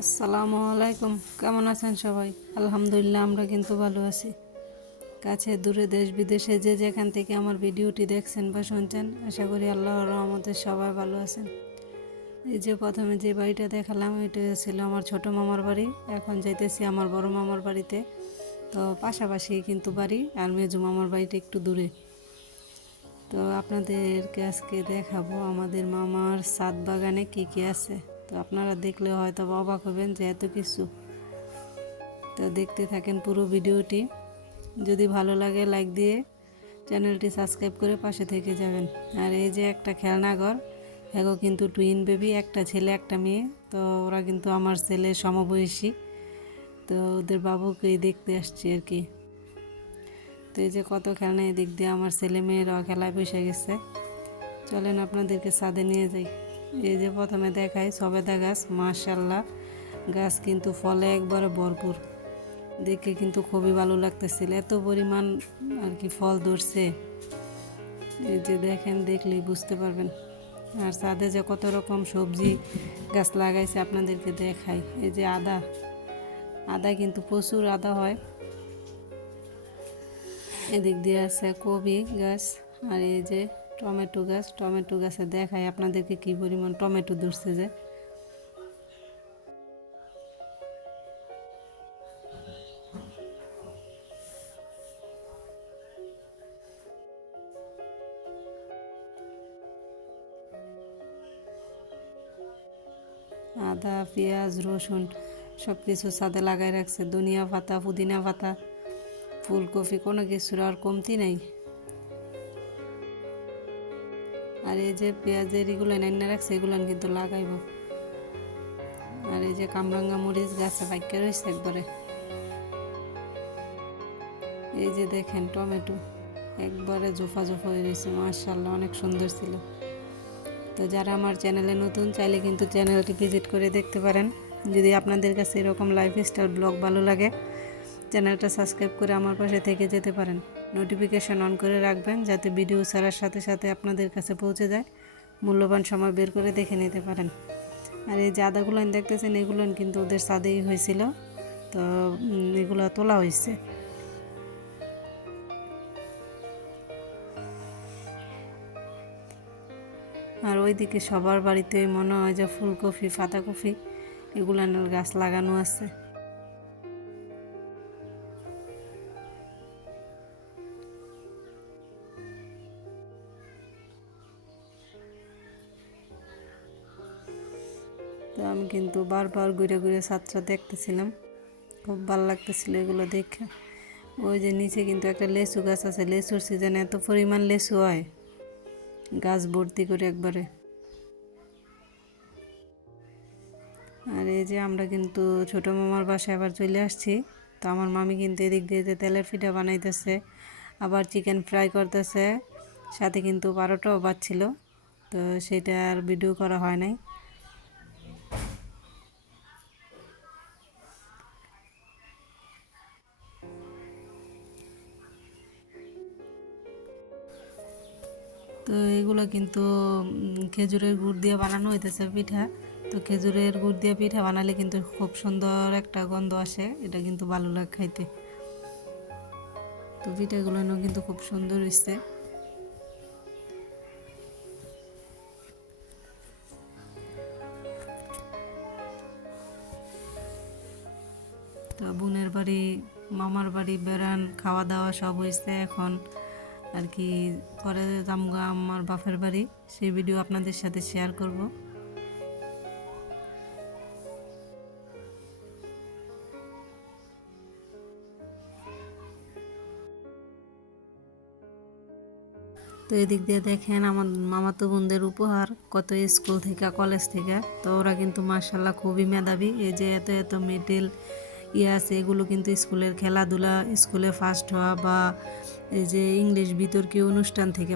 আসসালামু আলাইকুম। কেমন আছেন সবাই? আলহামদুলিল্লাহ, আমরা কিন্তু ভালো আছি। কাছে দূরে দেশ বিদেশে যে যেখান থেকে আমার ভিডিওটি দেখছেন বা শুনছেন, আশা করি আল্লাহর রহমতে সবাই ভালো আছেন। এই যে প্রথমে যে বাড়িটা দেখালাম, এটা ছিল আমার ছোট মামার বাড়ি। এখন যাইতেছি আমার বড় মামার বাড়িতে। তো পাশাপাশি কিন্তু বাড়ি, আর মেজো মামার বাড়িটা একটু দূরে। তো আপনাদেরকে আজকে দেখাবো আমাদের মামার ছাদ বাগানে কি কি আছে। তো আপনারা দেখলে হয়তো অবাক হবেন যে এত কিছু। তো দেখতে থাকেন পুরো ভিডিওটি। যদি ভালো লাগে লাইক দিয়ে চ্যানেলটি সাবস্ক্রাইব করে পাশে থেকে যাবেন। আর এই যে একটা খেলনাঘর, এগো কিন্তু টুইন বেবি, একটা ছেলে একটা মেয়ে। তো ওরা কিন্তু আমার ছেলের সমবয়সী। তো ওদের বাবুকেই দেখতে আসছি আর কি। তো এই যে কত খেলনা, এদিক দিয়ে আমার ছেলে মেয়েরাও খেলায় বসে গেছে। চলেন আপনাদেরকে ছাদে নিয়ে যাই। এই যে প্রথমে দেখাই সবেদা গাছ, মাশাল্লাহ গাছ কিন্তু ফলে একবারে ভরপুর। দেখে কিন্তু খুবই ভালো লাগতেছিল, এত পরিমাণ আর কি ফল ধরছে। এই যে দেখেন, দেখলেই বুঝতে পারবেন। আর ছাদে যে কত রকম সবজি গাছ লাগাইছে আপনাদেরকে দেখাই। এই যে আদা, আদা কিন্তু প্রচুর আদা হয়। এদিক দিয়ে আছে কপি গাছ, আর এই যে টমেটো গাছ। টমেটো গাছে দেখাই আপনাদেরকে কি পরিমাণ টমেটো ধরছে যে। আদা, পেঁয়াজ, রসুন সব কিছু ছাদে লাগাই রাখছে। ধনিয়া পাতা, পুদিনা পাতা, ফুলকপি, কোনো কিছুর আর কমতি নাই। আর এই যে পেঁয়াজের এগুলো এনে রাখছে, এগুলো কিন্তু লাগাইব। আর এই যে কামরাঙ্গা মরিচ গাছে পাইকা রয়েছে একবারে। এই যে দেখেন টমেটো একবারে জোফা জোফা হয়ে রয়েছে, মাশাআল্লাহ অনেক সুন্দর ছিল। তো যারা আমার চ্যানেলে নতুন, চাইলে কিন্তু চ্যানেলটি ভিজিট করে দেখতে পারেন। যদি আপনাদের কাছে এরকম লাইফস্টাইল ব্লগ ভালো লাগে, চ্যানেলটা সাবস্ক্রাইব করে আমার পাশে থেকে যেতে পারেন। নোটিফিকেশান অন করে রাখবেন, যাতে ভিডিও ছাড়ার সাথে সাথে আপনাদের কাছে পৌঁছে যায়। মূল্যবান সময় বের করে দেখে নিতে পারেন। আর এই যে আদাগুলো দেখতেছেন, এগুলো কিন্তু ওদের ছাদেই হয়েছিল। তো এগুলো তোলা হয়েছে। আর ওইদিকে সবার বাড়িতেই মনে হয় যে ফুলকপি, পাতাকপি এগুলানের গাছ লাগানো আছে। তো আমি কিন্তু বারবার ঘুরে ঘুরে ছাদটা দেখতেছিলাম, খুব ভালো লাগতেছিল এগুলো দেখে। ওই যে নিচে কিন্তু একটা লেচু গাছ আছে, লেচুর সিজনে এত পরিমাণ লেচু হয়, গাছ ভর্তি করে একবারে। আর এই যে আমরা কিন্তু ছোটো মামার বাসায় আবার চলে আসছি। তো আমার মামি কিন্তু এদিক দিয়ে যে তেলের পিঠা বানাইতেছে, আবার চিকেন ফ্রাই করতেছে, সাথে কিন্তু বারোটাও বাজছিল। তো সেটা আর ভিডিও করা হয় নাই। তো এগুলো কিন্তু খেজুরের গুড় দিয়ে বানানো হইতেছে পিঠা। তো খেজুরের গুড় দিয়ে পিঠা বানালে কিন্তু খুব সুন্দর একটা গন্ধ আসে, এটা কিন্তু ভালো লাগে খাইতে। তো পিঠাগুলো কিন্তু খুব সুন্দর হয়েছে। তো বোনের বাড়ি, মামার বাড়ি বেড়ান, খাওয়া দাওয়া সব হয়েছে। এখন আর কি পরে যামগা আমার বাপের বাড়ি, সেই ভিডিও আপনাদের সাথে শেয়ার করব। তো এদিক দিয়ে দেখেন আমার মামাতো বোনদের উপহার, কত স্কুল থেকে, কলেজ থেকে। তো ওরা কিন্তু মাশাল্লাহ খুবই মেধাবী। এই যে এত এত মেডেল আছে, এগুলো কিন্তু স্কুলের খেলাধুলা, স্কুলে ফার্স্ট হওয়া বা এই যে ইংলিশ বিতর্কীয় অনুষ্ঠান থেকে